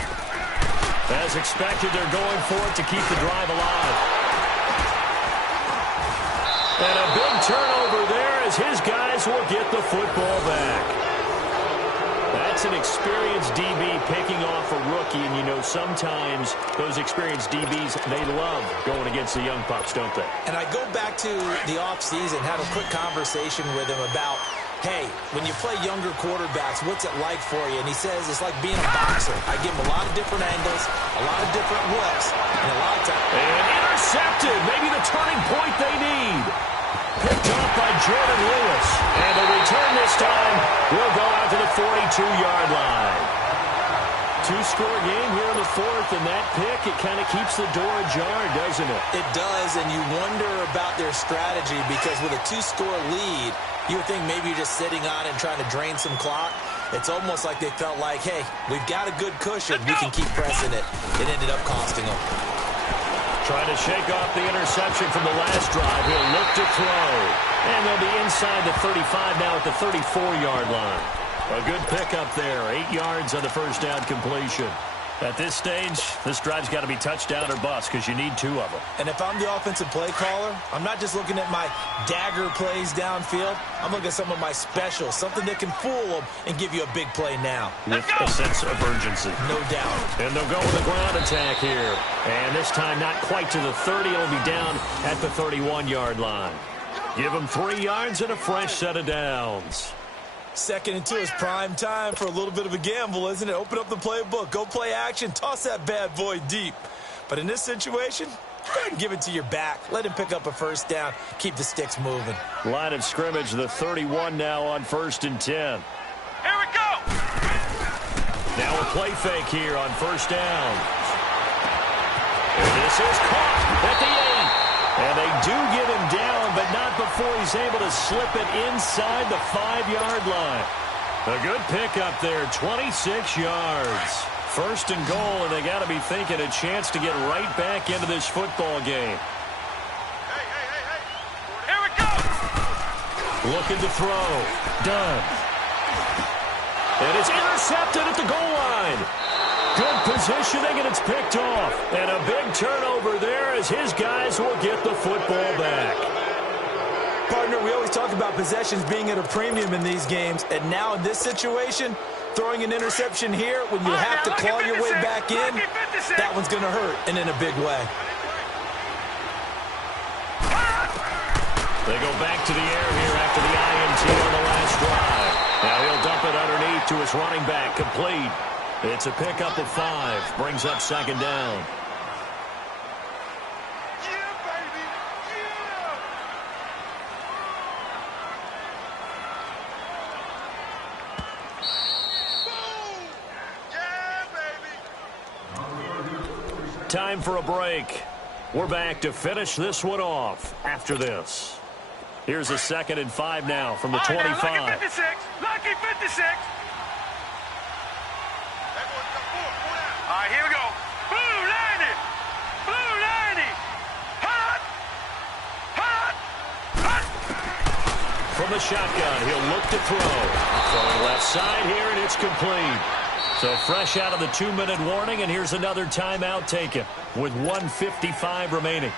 As expected, they're going for it to keep the drive alive. And a big turnover there as his guys will get the football back. That's an experienced DB picking off a rookie, and you know sometimes those experienced DBs, they love going against the young pups, don't they? And I go back to the offseason, had a quick conversation with him about, hey, when you play younger quarterbacks, what's it like for you? And he says it's like being a boxer. I give him a lot of different angles, a lot of different looks, and a lot of times. And intercepted, maybe the turning point they need. Picked off by Jordan Lewis. And the return this time will go out to the 42-yard line. 2-score game here in the 4th, and that pick, it kind of keeps the door ajar, doesn't it? It does, and you wonder about their strategy because with a 2-score lead, you would think maybe you're just sitting on it and trying to drain some clock. It's almost like they felt like, hey, we've got a good cushion. We can keep pressing it. It ended up costing them. Trying to shake off the interception from the last drive. He'll look to throw. And they'll be inside the 35 now at the 34-yard line. A good pickup there. 8 yards on the first down completion. At this stage, this drive's got to be touchdown or bust because you need 2 of them. And if I'm the offensive play caller, I'm not just looking at my dagger plays downfield. I'm looking at some of my specials, something that can fool them and give you a big play now. With a sense of urgency. No doubt. And they'll go with a ground attack here. And this time not quite to the 30. It'll be down at the 31-yard line. Give them 3 yards and a fresh set of downs. 2nd and 2 is prime time for a little bit of a gamble, isn't it? Open up the playbook, go play action, toss that bad boy deep. But in this situation, go ahead and give it to your back. Let him pick up a first down. Keep the sticks moving. Line of scrimmage, the 31 now on 1st and 10. Here we go. Now a play fake here on 1st down. And this is caught at the 8. And they do get him down, but not before he's able to slip it inside the 5-yard line. A good pickup there, 26 yards. 1st and goal, and they got to be thinking a chance to get right back into this football game. Hey. Here we go. Looking to throw. Done. And it's intercepted at the goal line. Good positioning, and it's picked off. And a big turnover there as his guys will get the football back. Partner, we always talk about possessions being at a premium in these games, and now in this situation, throwing an interception here when you have to claw your way back in, that one's going to hurt, and in a big way. They go back to the air here after the INT on the last drive. Now he'll dump it underneath to his running back, complete. It's a pickup of 5. Brings up 2nd down. Yeah, baby. Yeah. Boom. Yeah, baby. Time for a break. We're back to finish this one off after this. Here's a 2nd and 5 now from the 25. Lucky 56. Lucky 56. All right, here we go. Blue 90. Blue 90. Hot. Hot. Hot. From the shotgun, he'll look to throw. Throwing left side here, and it's complete. So fresh out of the 2-minute warning, and here's another timeout taken with 1:55 remaining.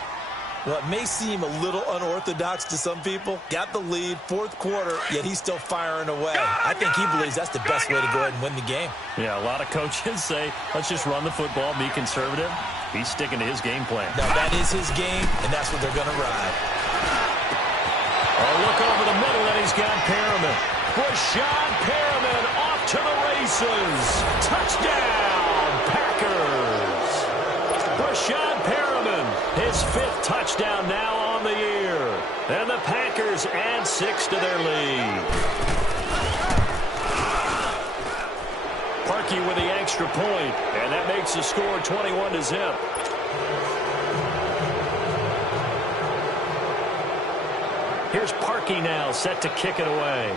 Well, it may seem a little unorthodox to some people. Got the lead, fourth quarter, yet he's still firing away. I think he believes that's the best way to go ahead and win the game. Yeah, a lot of coaches say, let's just run the football, be conservative. He's sticking to his game plan. Now, that is his game, and that's what they're going to ride. Oh, look over the middle, and he's got Perriman. Rashad Perriman off to the races. Touchdown, Packers. Rashad Perriman, his 5th touchdown now on the year. And the Packers add 6 to their lead. Parkey with the extra point, and that makes the score 21-0. Here's Parkey now, set to kick it away.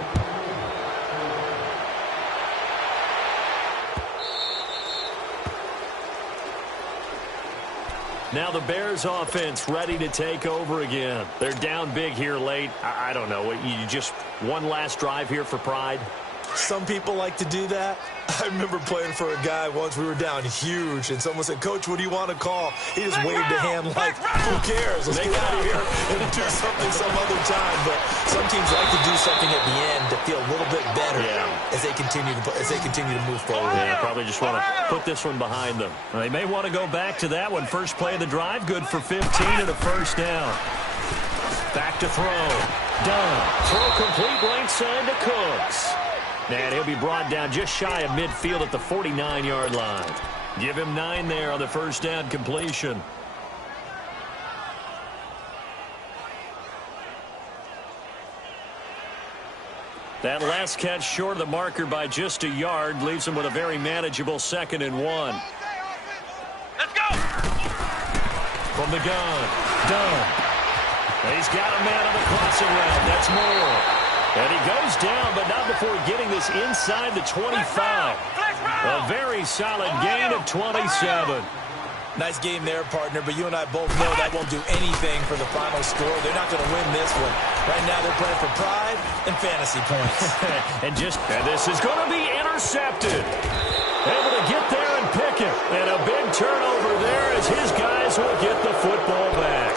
Now the Bears offense ready to take over again. They're down big here late. I don't know. You just one last drive here for pride? Some people like to do that. I remember playing for a guy once. We were down huge, and someone said, "Coach, what do you want to call?" He just waved a hand like, "Who cares? Let's get out of here and do something some other time." But some teams like to do something at the end to feel a little bit better as they continue to move forward. Yeah, probably just want to put this one behind them. They may want to go back to that one. First play of the drive, good for 15 and a first down. Back to throw. Done. Throw complete right side to Cooks. And he'll be brought down just shy of midfield at the 49-yard line. Give him 9 there on the first down completion. That last catch short of the marker by just a yard leaves him with a very manageable 2nd and 1. Let's go! From the gun. Done. And he's got a man on the crossing route. That's Moore. And he goes down, but not before getting this inside the 25. A very solid gain of 27. Nice game there, partner, but you and I both know that won't do anything for the final score. They're not going to win this one. Right now they're playing for pride and fantasy points. and this is going to be intercepted. Able to get there and pick it. And a big turnover there as his guys will get the football back.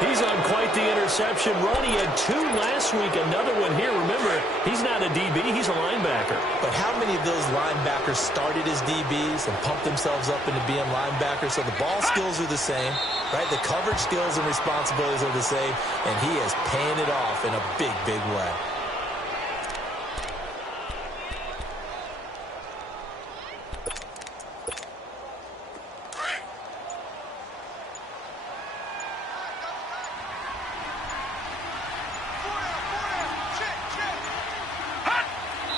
He's on quite the interception run. He had 2 last week, another one here. Remember, he's not a DB, he's a linebacker. But how many of those linebackers started as DBs and pumped themselves up into being linebackers? So the ball skills are the same, right? The coverage skills and responsibilities are the same, and he is paying it off in a big, big way.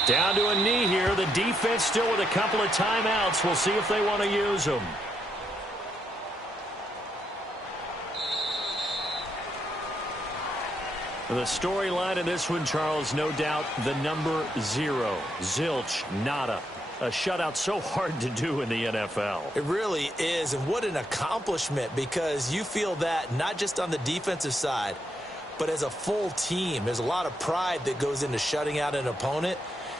Down to a knee here. The defense still with a couple of timeouts. We'll see if they want to use them. The storyline in this one, Charles, no doubt the number 0. Zilch, nada. A shutout so hard to do in the NFL. It really is, and what an accomplishment, because you feel that not just on the defensive side, but as a full team. There's a lot of pride that goes into shutting out an opponent.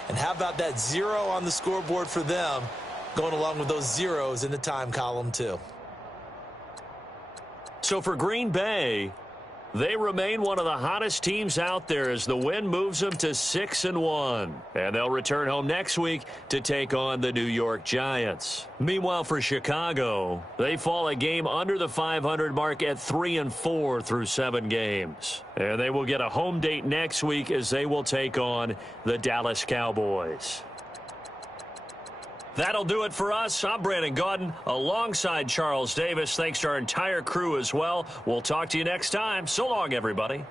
And how about that 0 on the scoreboard for them, going along with those zeros in the time column, too. So for Green Bay, they remain one of the hottest teams out there as the win moves them to 6-1. And they'll return home next week to take on the New York Giants. Meanwhile, for Chicago, they fall a game under the 500 mark at 3-4 through 7 games. And they will get a home date next week as they will take on the Dallas Cowboys. That'll do it for us. I'm Brandon Gaudin alongside Charles Davis. Thanks to our entire crew as well. We'll talk to you next time. So long, everybody.